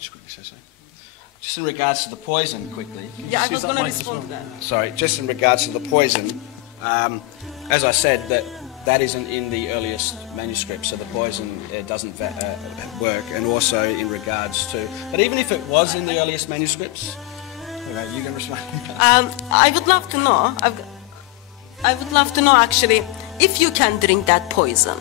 just quickly say something? Just in regards to the poison, quickly. Yeah, I was going to respond to that. Sorry, just in regards to the poison, as I said, that isn't in the earliest manuscript, so the poison doesn't work, and also in regards to... But even if it was in the earliest manuscripts... Okay, you can respond. I would love to know, I would love to know actually, if you can drink that poison.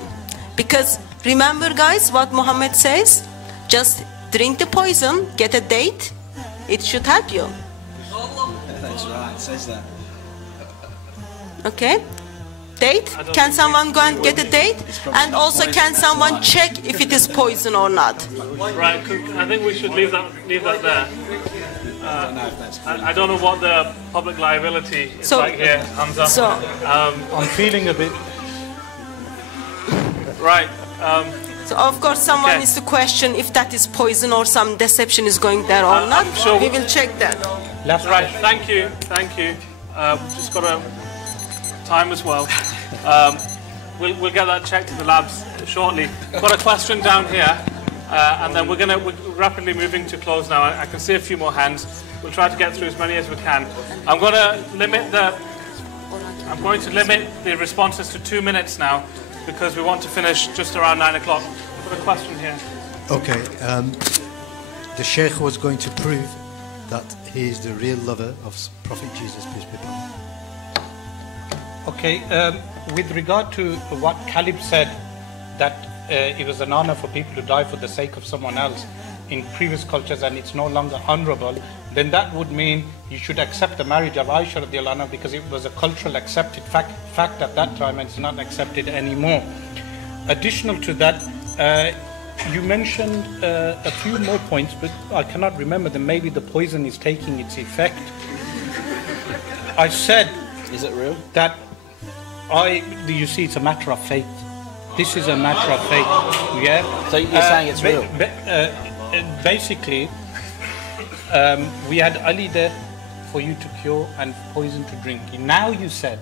Because remember guys, what Muhammad says? Just drink the poison, get a date, it should help you. That's right, it says that. Okay? Date? Can someone go and get a date? And also can someone check if it is poison or not? Right, I think we should leave that there. I don't know what the public liability is like here, Hamza. I'm feeling a bit... Right. So of course someone needs to question if that is poison or some deception is going there or not. Sure we will check that. Right, thank you. We've just got a time as well. We'll get that checked to the labs shortly. Got a question down here, and then we're rapidly moving to close now. I can see a few more hands. We'll try to get through as many as we can. I'm going to limit the responses to 2 minutes now, because we want to finish just around 9 o'clock. Got a question here. Okay, the Shaykh was going to prove that he is the real lover of Prophet Jesus, peace be upon him. Okay, with regard to what Khalid said, that it was an honor for people to die for the sake of someone else in previous cultures and it's no longer honorable, then that would mean you should accept the marriage of Aisha radiallahu anha, because it was a cultural accepted fact at that time and it's not accepted anymore. Additional to that, you mentioned a few more points, but I cannot remember them. Maybe the poison is taking its effect. I said... Is it real? That you see, it's a matter of faith. This is a matter of faith, yeah? So you're saying it's real? Basically, we had Ali there for you to cure and poison to drink. Now you said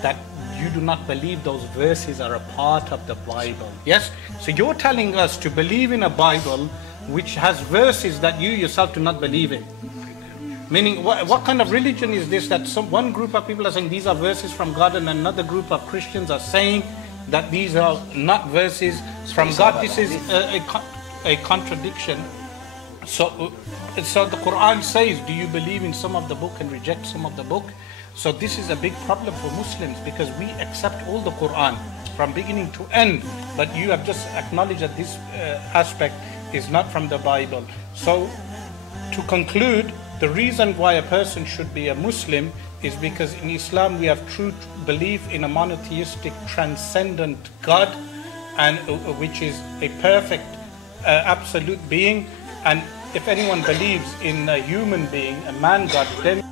that you do not believe those verses are a part of the Bible. Yes? So you're telling us to believe in a Bible which has verses that you yourself do not believe in. Meaning, what kind of religion is this, that one group of people are saying these are verses from God and another group of Christians are saying that these are not verses from God? This is a contradiction. So the Quran says, do you believe in some of the book and reject some of the book? So this is a big problem for Muslims, because we accept all the Quran from beginning to end, but you have just acknowledged that this aspect is not from the Bible. So to conclude, the reason why a person should be a Muslim is because in Islam we have true belief in a monotheistic, transcendent God, and which is a perfect, absolute being. And if anyone believes in a human being, a man God, then